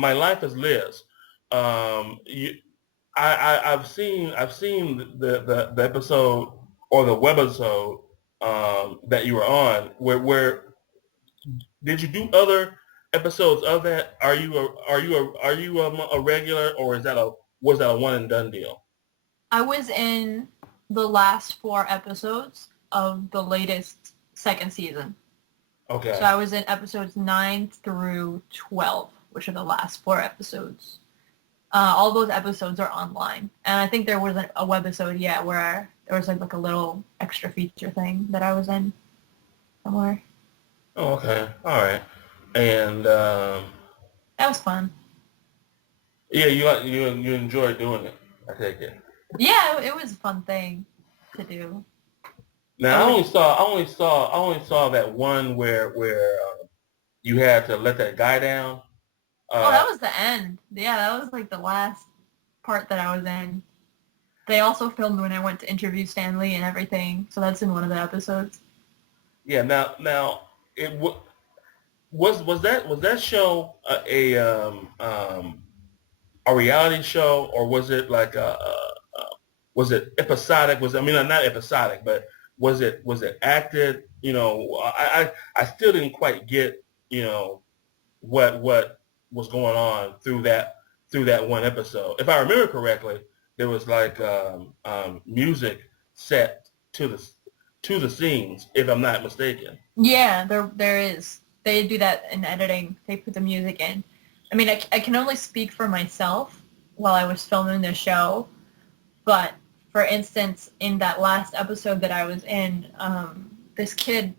My Life as Liz. You, I've seen the episode or the webisode that you were on. Where did you do other episodes of that? Are you a regular, or was that a one and done deal? I was in the last 4 episodes of the latest second season. So Okay. I was in episodes 9 through 12, which are the last 4 episodes. All those episodes are online. And I think there was a webisode, yeah, where there was like a little extra feature thing that I was in somewhere. Oh, okay. All right. And That was fun. yeah, you enjoy doing it. I take it. Yeah, it was a fun thing to do. Now What was, I only saw that one where you had to let that guy down. oh, Uh, that was the end. Yeah, that was like the last part that I was in. They also filmed when I went to interview Stanley and everything, so that's in one of the episodes. yeah. Now it was that show a reality show, or was it like was it episodic? I mean, not episodic, but was it acted? I still didn't quite get what was going on through that one episode. If I remember correctly, there was like music set to the scenes, if I'm not mistaken. Yeah, there is. They do that in editing. They put the music in. I mean, I can only speak for myself while I was filming the show, but for instance, in that last episode that I was in, this kid,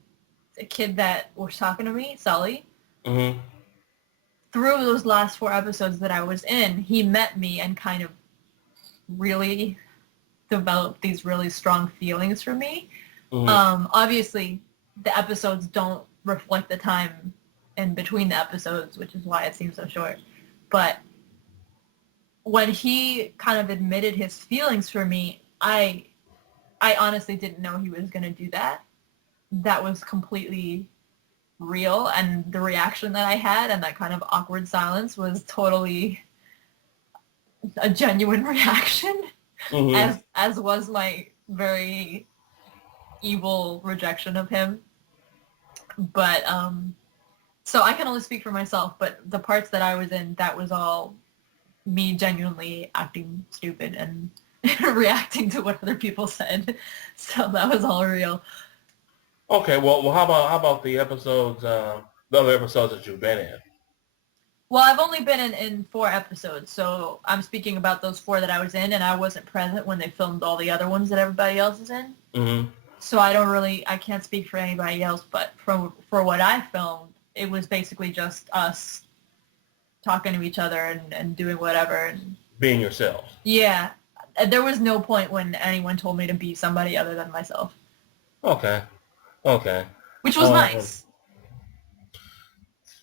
the kid that was talking to me, Sully, Hmm. through those last 4 episodes that I was in, he met me and kind of really developed these really strong feelings for me. Hmm. Obviously, the episodes don't reflect the time in between the episodes, which is why it seems so short. But when he kind of admitted his feelings for me, I honestly didn't know he was going to do that. That was completely real, and the reaction that I had and that kind of awkward silence was totally a genuine reaction, Hmm. as was my very evil rejection of him. But so I can only speak for myself, but the parts that I was in, that was all me genuinely acting stupid and reacting to what other people said. So that was all real. Okay. Well, how about the other episodes that you've been in? Well, I've only been in 4 episodes, so I'm speaking about those 4 that I was in, and I wasn't present when they filmed all the other ones that everybody else is in. Hmm. So I can't speak for anybody else, but for what I filmed, it was basically just us talking to each other and doing whatever. And Being yourself. yeah, there was no point when anyone told me to be somebody other than myself, Okay. Okay. which was Um, nice.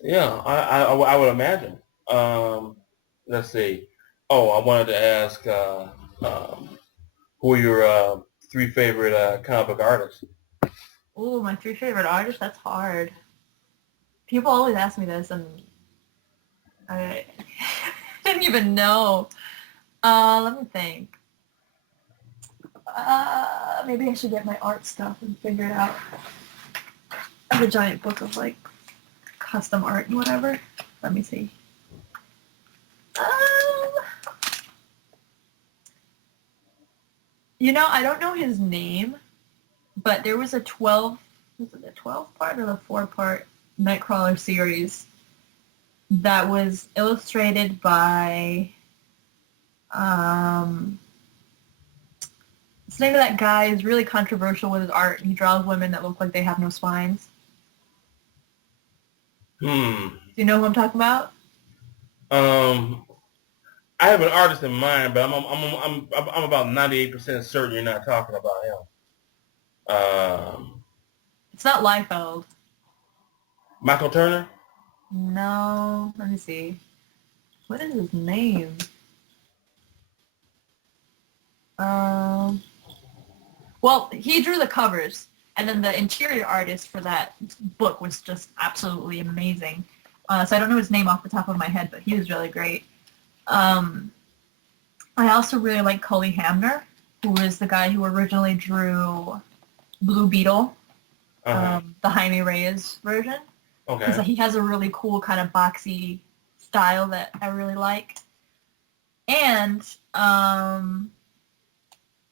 yeah, I would imagine. Let's see. Oh, I wanted to ask um, who are your three favorite comic book artists? Oh, my 3 favorite artists? That's hard. People always ask me this, and I didn't even know. Let me think. Maybe I should get my art stuff and figure it out. I have a giant book of like custom art and whatever. Let me see. Um, I don't know his name, but there was was it the 12 part or the 4-part Nightcrawler series that was illustrated by, what's the name of that guy? He's really controversial with his art. He draws women that look like they have no spines. Hmm. Do you know who I'm talking about? Um, I have an artist in mind, but I'm about 98% certain you're not talking about him. It's not Liefeld. Michael Turner. No, let me see. What is his name? Um, well, he drew the covers, and then the interior artist for that book was just absolutely amazing. So I don't know his name off the top of my head, but he was really great. I also really like Cully Hamner, who is the guy who originally drew Blue Beetle, the Jaime Reyes version. Because Okay. he has a really cool kind of boxy style that I really like. And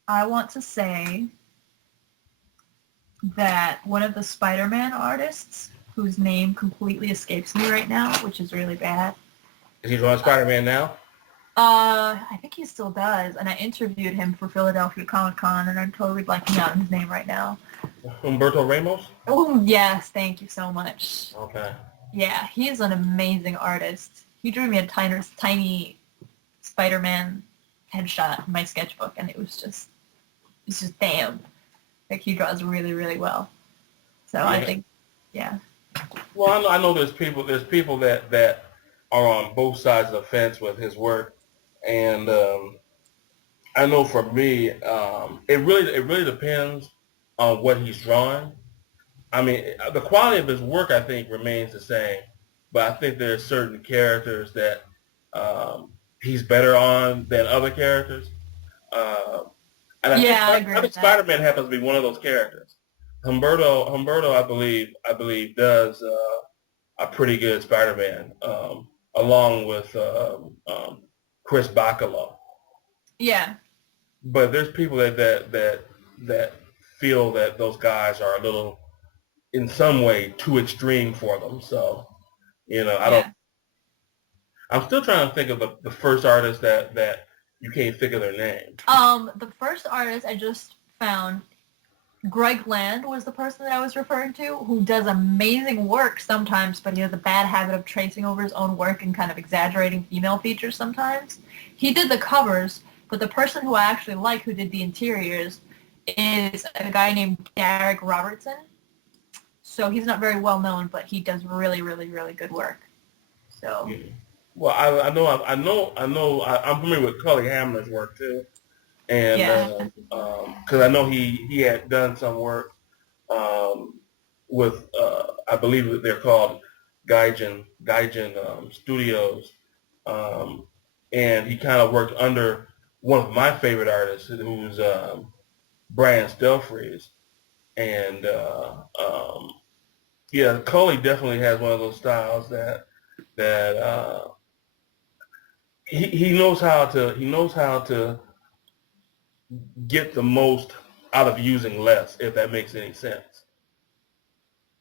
I want to say that one of the Spider-Man artists, whose name completely escapes me right now, which is really bad. Is he drawing Spider-Man now? I think he still does, and I interviewed him for Philadelphia Comic Con, and I'm totally blanking out on his name right now. Humberto Ramos? Oh, yes, thank you so much. Okay. Yeah, he is an amazing artist. He drew me a tiny Spider-Man headshot in my sketchbook, and it's just damn. Like, he draws really, really well. So Yeah. I think, yeah. Well, I know there's people that are on both sides of the fence with his work, and I know for me, it really depends on what he's drawing. I mean, the quality of his work, I think, remains the same, but I think there are certain characters that he's better on than other characters. Uh, and Yeah, I agree I think with that. Spider-Man happens to be one of those characters. Humberto, I believe does a pretty good Spider-Man, along with Chris Bacalo. Yeah. But there's people that feel that those guys are a little, in some way, too extreme for them. So, I don't. Yeah. I'm still trying to think of the first artist that you can't think of their name. The first artist I just found, Greg Land was the person that I was referring to, who does amazing work sometimes, but he has a bad habit of tracing over his own work and kind of exaggerating female features sometimes. He did the covers, but the person who I actually like who did the interiors is a guy named Derek Robertson. So he's not very well known, but he does really, really, really good work. So Yeah. Well, I'm familiar with Cully Hamler's work too, and yeah, because I know he had done some work with I believe they're called Gaijin Studios, and he kind of worked under one of my favorite artists, who's Brian Stelfreeze, and yeah, Cully definitely has one of those styles that he knows how to get the most out of using less, if that makes any sense.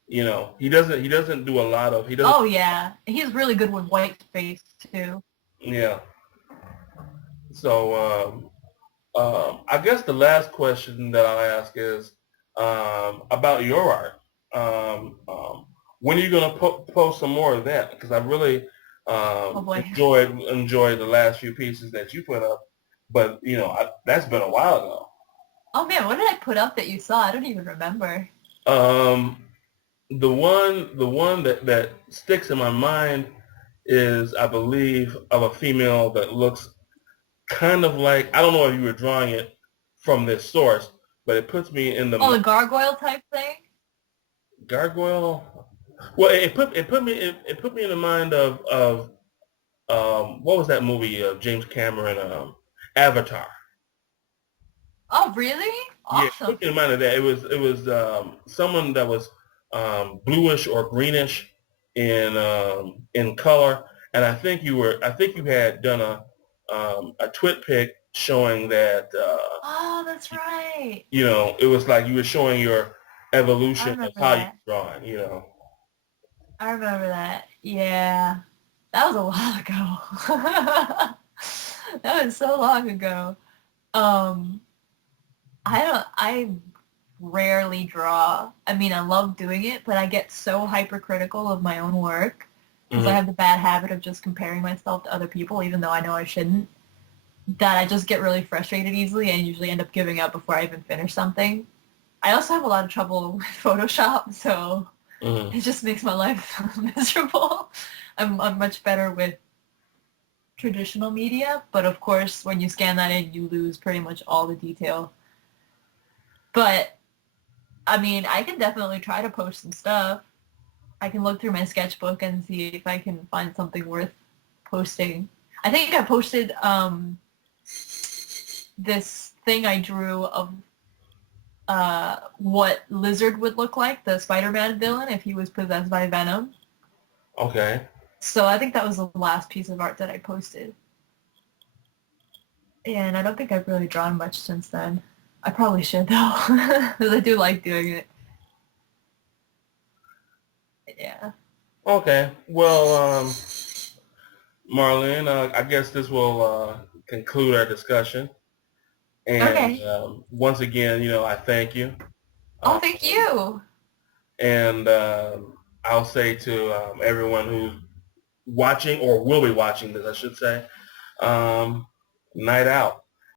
He doesn't do a lot of he doesn't oh yeah, he's really good with white space too. yeah. So I guess the last question that I'll ask is about your art. When are you going to post some more of that? Because I really Oh boy. enjoyed the last few pieces that you put up, but that's been a while ago. Oh man, what did I put up that you saw? I don't even remember. Um, the one that sticks in my mind is, I believe, of a female that looks kind of like, I don't know if you were drawing it from this source, but it puts me in Oh, the the gargoyle type thing? gargoyle. Well, it put me in the mind of what was that movie of James Cameron, Avatar. Oh, really? Yeah, Awesome. put me in mind of that. It was someone that was bluish or greenish in color, and I think you had done a twit pic showing that Oh, that's right. it was like you were showing your I evolution of remember how you that. drawing. I remember that. Yeah. That was a while ago. That was so long ago. Um, I rarely draw. I mean, I love doing it, but I get so hypercritical of my own work because I Hmm. have the bad habit of just comparing myself to other people, even though I know I shouldn't, that I just get really frustrated easily and usually end up giving up before I even finish something. I also have a lot of trouble with Photoshop, so Hmm. it just makes my life miserable. I'm much better with traditional media, but of course, when you scan that in, you lose pretty much all the detail. But I mean, I can definitely try to post some stuff. I can look through my sketchbook and see if I can find something worth posting. I think I posted this thing I drew of what Lizard would look like, the Spider-Man villain, if he was possessed by Venom. Okay. So I think that was the last piece of art that I posted. And I don't think I've really drawn much since then. I probably should, though, because I do like doing it. Yeah. Okay. Well, Marlene, I guess this will conclude our discussion. And Okay. once again, I thank you. Oh, thank you. And I'll say to everyone who's watching or will be watching this, I should say, night out.